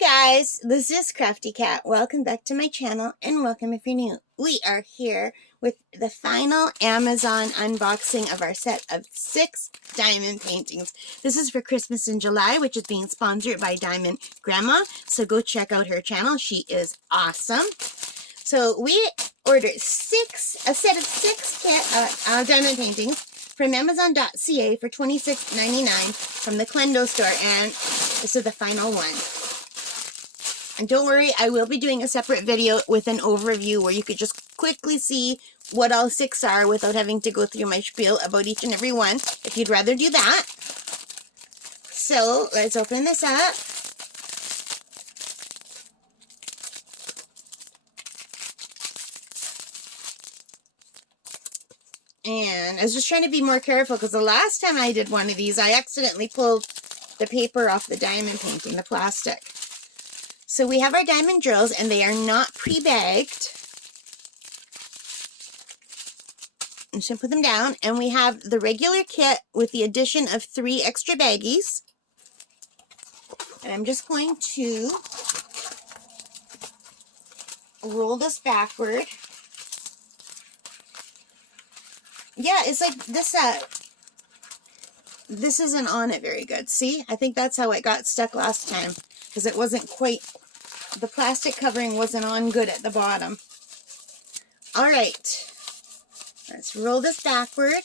guys, this is Crafty Cat. Welcome back to my channel and welcome if you're new. We are here with the final Amazon unboxing of our set of 6 diamond paintings. This is for Christmas in July, which is being sponsored by Diamond Grandma. So go check out her channel. She is awesome. So we ordered a set of 6 diamond paintings from Amazon.ca for $26.99 from the Clendo store, and this is the final one. And don't worry, I will be doing a separate video with an overview where you could just quickly see what all 6 are without having to go through my spiel about each and every one, if you'd rather do that. So, let's open this up. And I was just trying to be more careful because the last time I did one of these, I accidentally pulled the paper off the diamond painting, the plastic. So we have our diamond drills, and they are not pre-bagged. I'm just going to put them down. And we have the regular kit with the addition of 3 extra baggies. And I'm just going to roll this backward. Yeah, it's like this isn't on it very good. See? I think that's how it got stuck last time, because it wasn't quite, the plastic covering wasn't on good at the bottom. All right, let's roll this backward.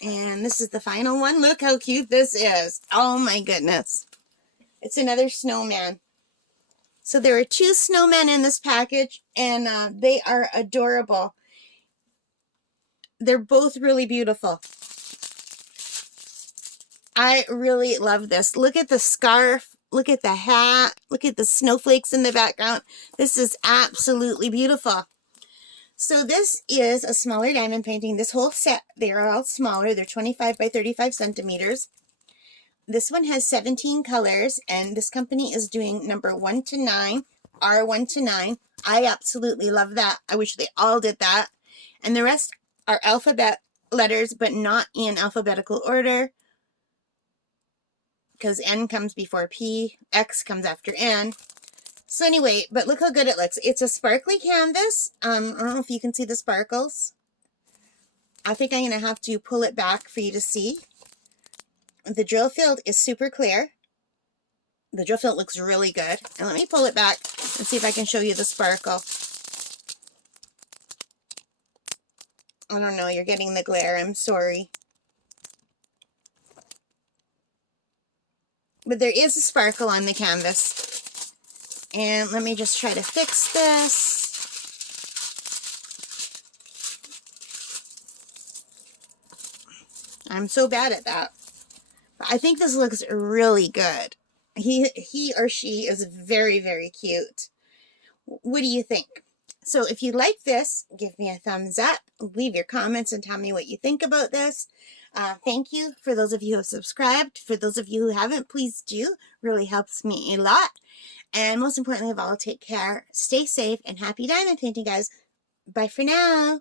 And this is the final one. Look how cute this is. Oh my goodness. It's another snowman. So there are 2 snowmen in this package, and they are adorable. They're both really beautiful. I really love this. Look at the scarf. Look at the hat. Look at the snowflakes in the background. This is absolutely beautiful. So this is a smaller diamond painting. This whole set, they are all smaller. They're 25 by 35 centimeters. This one has 17 colors, and this company is doing number 1 to 9, R1 to 9. I absolutely love that. I wish they all did that. And the rest are alphabet letters, but not in alphabetical order, because N comes before P, X comes after N. So anyway, but look how good it looks. It's a sparkly canvas. I don't know if you can see the sparkles. I think I'm going to have to pull it back for you to see. The drill field is super clear. The drill field looks really good. And let me pull it back and see if I can show you the sparkle. I don't know, you're getting the glare. I'm sorry. But there is a sparkle on the canvas. And let me just try to fix this. I'm so bad at that. But I think this looks really good. He or she is very, very cute. What do you think? So if you like this, give me a thumbs up. Leave your comments and tell me what you think about this. Thank you for those of you who have subscribed. For those of you who haven't, please do. Really helps me a lot. And most importantly of all, take care, stay safe, and happy diamond painting, guys. Bye for now.